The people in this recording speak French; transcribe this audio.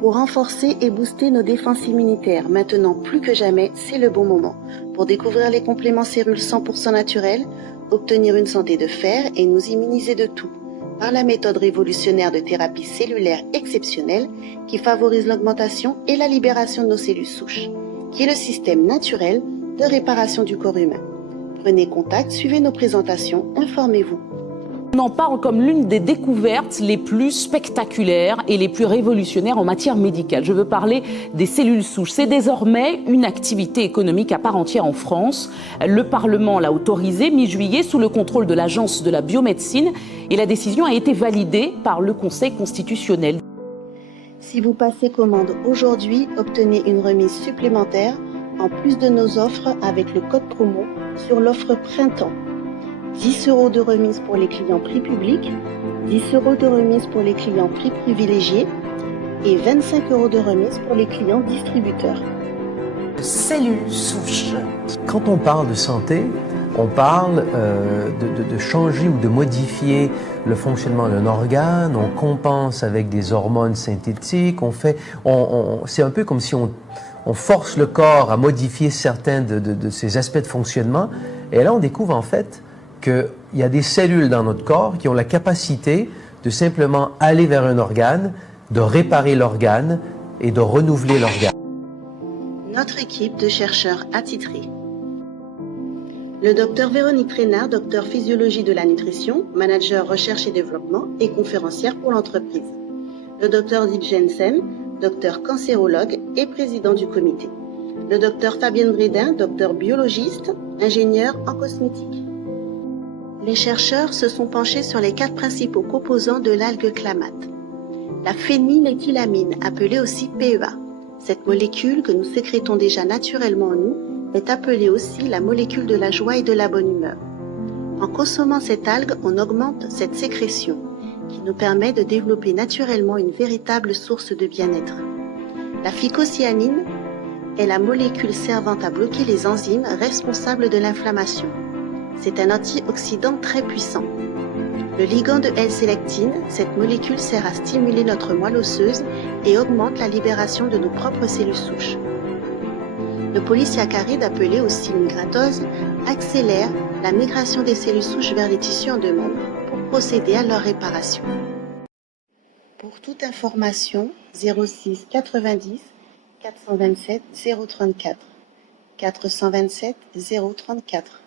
Pour renforcer et booster nos défenses immunitaires, maintenant plus que jamais, c'est le bon moment. Pour découvrir les compléments cellules 100% naturels, obtenir une santé de fer et nous immuniser de tout. Par la méthode révolutionnaire de thérapie cellulaire exceptionnelle qui favorise l'augmentation et la libération de nos cellules souches, qui est le système naturel de réparation du corps humain. Prenez contact, suivez nos présentations, informez-vous. On en parle comme l'une des découvertes les plus spectaculaires et les plus révolutionnaires en matière médicale. Je veux parler des cellules souches. C'est désormais une activité économique à part entière en France. Le Parlement l'a autorisé mi-juillet sous le contrôle de l'Agence de la biomédecine et la décision a été validée par le Conseil constitutionnel. Si vous passez commande aujourd'hui, obtenez une remise supplémentaire en plus de nos offres avec le code promo sur l'offre printemps. 10 € de remise pour les clients prix public, 10 € de remise pour les clients prix privilégiés et 25 € de remise pour les clients distributeurs. Cellules souches. Quand on parle de santé, on parle de changer ou de modifier le fonctionnement d'un organe, on compense avec des hormones synthétiques, c'est un peu comme si on force le corps à modifier certains de ses aspects de fonctionnement. Et là, on découvre en fait qu'il y a des cellules dans notre corps qui ont la capacité de simplement aller vers un organe, de réparer l'organe et de renouveler l'organe. Notre équipe de chercheurs attitrés. Le docteur Véronique Trainard, docteur physiologie de la nutrition, manager recherche et développement et conférencière pour l'entreprise. Le docteur Deep Jensen, docteur cancérologue et président du comité. Le docteur Fabienne Brédin, docteur biologiste, ingénieur en cosmétique. Les chercheurs se sont penchés sur les 4 principaux composants de l'algue clamate. La phényléthylamine, appelée aussi PEA. Cette molécule que nous sécrétons déjà naturellement en nous est appelée aussi la molécule de la joie et de la bonne humeur. En consommant cette algue, on augmente cette sécrétion qui nous permet de développer naturellement une véritable source de bien-être. La phycocyanine est la molécule servant à bloquer les enzymes responsables de l'inflammation. C'est un antioxydant très puissant. Le ligand de L-sélectine, cette molécule sert à stimuler notre moelle osseuse et augmente la libération de nos propres cellules souches. Le polysaccharide, appelé aussi migratose, accélère la migration des cellules souches vers les tissus en demande pour procéder à leur réparation. Pour toute information, 06 90 427 034 427 034.